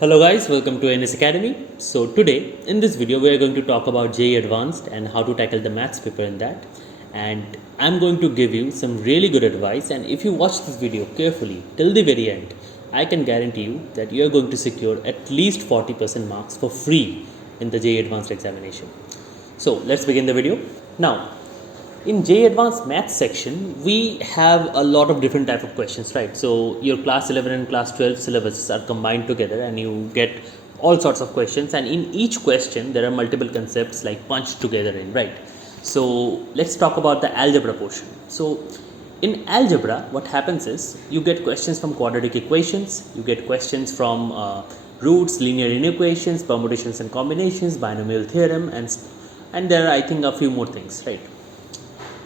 Hello guys, welcome to NS Academy. So today in this video we are going to talk about JEE Advanced and how to tackle the maths paper in that. And I'm going to give you some really good advice, and if you watch this video carefully till the very end, I can guarantee you that you are going to secure at least 40% marks for free in the JEE Advanced examination. So let's begin the video. Now, in JEE Advanced Maths section, we have a lot of different type of questions, right? So your class 11 and class 12 syllabuses are combined together and you get all sorts of questions, and in each question there are multiple concepts like punched together in, right? So let's talk about the algebra portion. So in algebra, what happens is you get questions from quadratic equations, you get questions from roots, linear inequations, permutations and combinations, binomial theorem, and there are, I think, a few more things, right?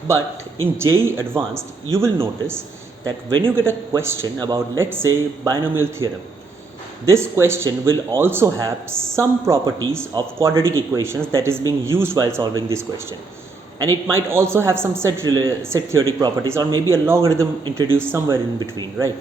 But in JEE Advanced, you will notice that when you get a question about, let's say, binomial theorem, this question will also have some properties of quadratic equations that is being used while solving this question. And it might also have some set theoretic properties, or maybe a logarithm introduced somewhere in between, right?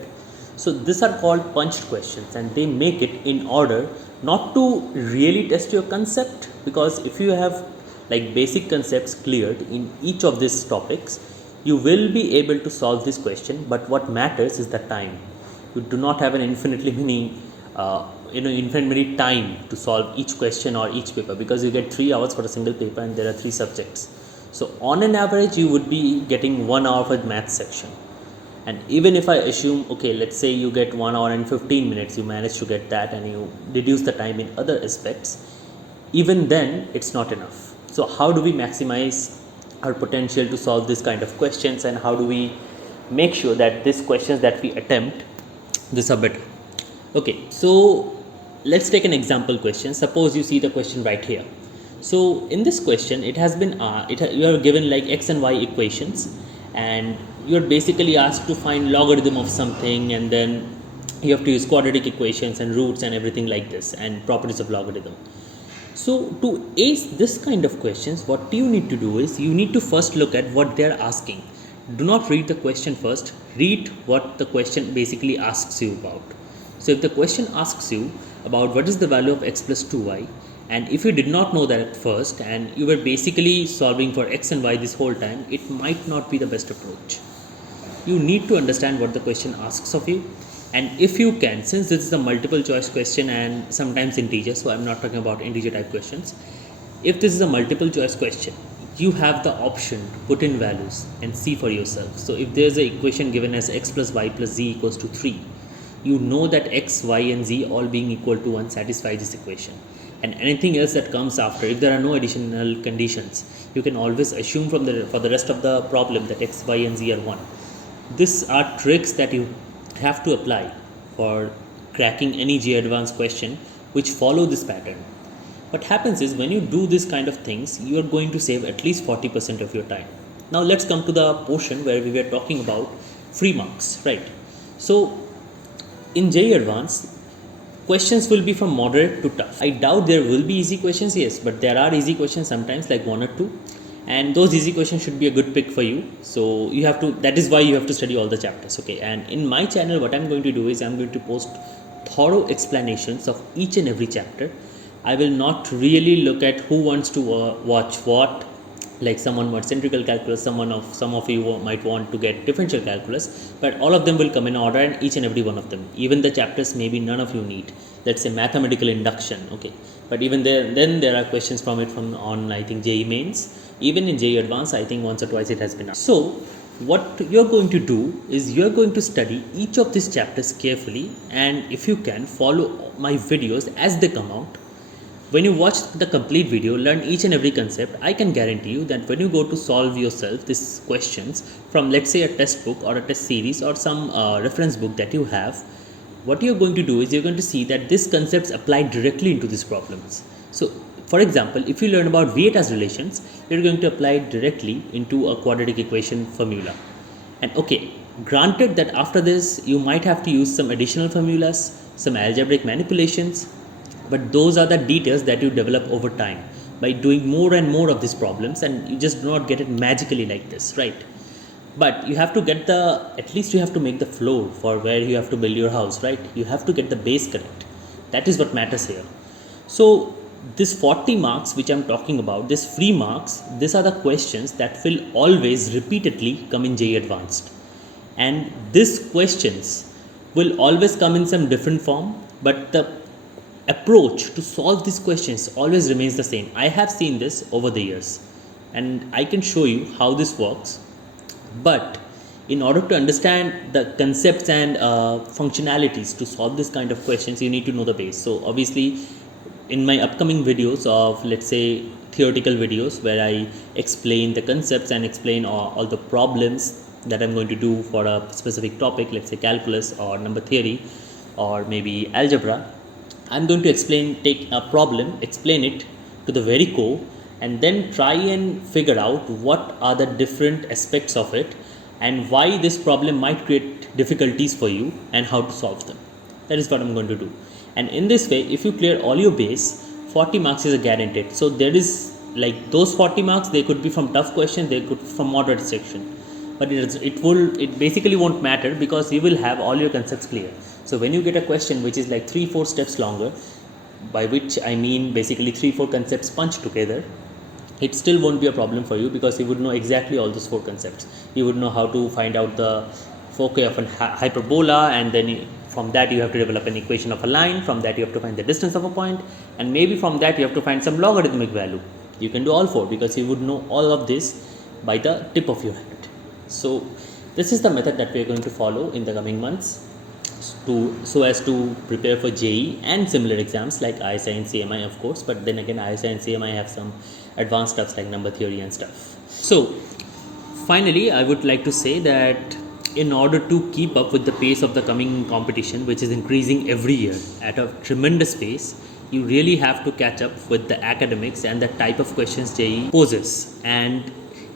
So these are called punched questions, and they make it in order not to really test your concept, because if you have like basic concepts cleared in each of these topics, you will be able to solve this question. But what matters is the time. You do not have an infinitely many time to solve each question or each paper, because you get 3 hours for a single paper and there are 3 subjects. So on an average you would be getting 1 hour for the math section. And even if I assume, okay, let's say you get 1 hour and 15 minutes, you manage to get that and you reduce the time in other aspects, even then it's not enough. So how do we maximize our potential to solve this kind of questions, and how do we make sure that these questions that we attempt, these are better? Okay, so let's take an example question. Suppose you see the question right here. So in this question, it has been you are given like x and y equations, and you're basically asked to find logarithm of something, and then you have to use quadratic equations and roots and everything like this, and properties of logarithm. So to ace this kind of questions, what you need to do is you need to first look at what they are asking. Do not read the question first, read what the question basically asks you about. So if the question asks you about what is the value of x plus 2y, and if you did not know that at first and you were basically solving for x and y this whole time, it might not be the best approach. You need to understand what the question asks of you. And if you can, since this is a multiple choice question and sometimes integer, so I'm not talking about integer type questions, if this is a multiple choice question, you have the option to put in values and see for yourself. So if there's an equation given as x plus y plus z equals to 3, you know that x, y and z all being equal to 1 satisfy this equation. And anything else that comes after, if there are no additional conditions, you can always assume for the rest of the problem that x, y and z are 1. These are tricks that you have to apply for cracking any JEE Advanced question which follow this pattern. What happens is, when you do this kind of things, you are going to save at least 40% of your time. Now let's come to the portion where we were talking about free marks, right? So in JEE Advanced, questions will be from moderate to tough. I doubt there will be easy questions, yes, but there are easy questions sometimes, like 1 or 2. And those easy questions should be a good pick for you. So you have to, that is why you have to study all the chapters, okay? And in my channel, what I'm going to do is I'm going to post thorough explanations of each and every chapter. I will not really look at who wants to watch what. Like someone wants centrical calculus, some of you might want to get differential calculus, but all of them will come in order, and each and every one of them. Even the chapters maybe none of you need. Let's say mathematical induction, okay? But even then there are questions from it on I think JEE mains. Even in JEE Advanced, I think once or twice it has been asked. So what you're going to do is you're going to study each of these chapters carefully, and if you can, follow my videos as they come out. When you watch the complete video, learn each and every concept, I can guarantee you that when you go to solve yourself these questions from, let's say, a test book or a test series or some reference book that you have, what you're going to do is you're going to see that these concepts apply directly into these problems. So for example, if you learn about Vieta's relations, you're going to apply it directly into a quadratic equation formula. And okay, granted that after this you might have to use some additional formulas, some algebraic manipulations, but those are the details that you develop over time by doing more and more of these problems, and you just do not get it magically like this, right? But you have to get at least you have to make the floor for where you have to build your house, right? You have to get the base correct. That is what matters here. So this 40 marks which I'm talking about, this free marks, these are the questions that will always repeatedly come in JEE Advanced. And these questions will always come in some different form, but the approach to solve these questions always remains the same. I have seen this over the years and I can show you how this works. But in order to understand the concepts and functionalities to solve this kind of questions, you need to know the base. So obviously in my upcoming videos of, let's say, theoretical videos where I explain the concepts and explain all the problems that I'm going to do for a specific topic, let's say calculus or number theory or maybe algebra, I'm going to take a problem, explain it to the very core, and then try and figure out what are the different aspects of it and why this problem might create difficulties for you and how to solve them. That is what I'm going to do. And in this way, if you clear all your base, 40 marks is a guaranteed. So there is like those 40 marks, they could be from tough question, they could from moderate section. But it basically won't matter because you will have all your concepts clear. So when you get a question which is like 3-4 steps longer, by which I mean basically 3-4 concepts punched together, it still won't be a problem for you because you would know exactly all those 4 concepts. You would know how to find out the foci of a hyperbola, and then from that you have to develop an equation of a line. From that you have to find the distance of a point, and maybe from that you have to find some logarithmic value. You can do all 4 because you would know all of this by the tip of your hand. So this is the method that we are going to follow in the coming months so as to prepare for JEE and similar exams like ISI and CMI, of course. But then again, ISI and CMI have some advanced stuff like number theory and stuff. So finally, I would like to say that in order to keep up with the pace of the coming competition, which is increasing every year at a tremendous pace, you really have to catch up with the academics and the type of questions JEE poses. And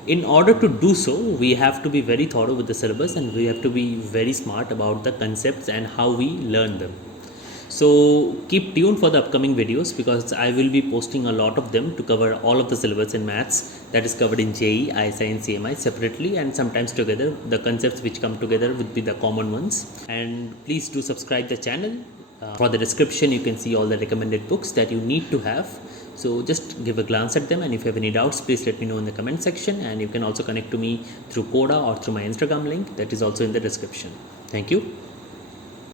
in order to do so, we have to be very thorough with the syllabus and we have to be very smart about the concepts and how we learn them. So keep tuned for the upcoming videos because I will be posting a lot of them to cover all of the syllabus in maths that is covered in JEE, ISI and CMI separately and sometimes together. The concepts which come together would be the common ones. And please do subscribe the channel. For the description, you can see all the recommended books that you need to have. So just give a glance at them, and if you have any doubts, please let me know in the comment section, and you can also connect to me through Coda or through my Instagram link that is also in the description. Thank you.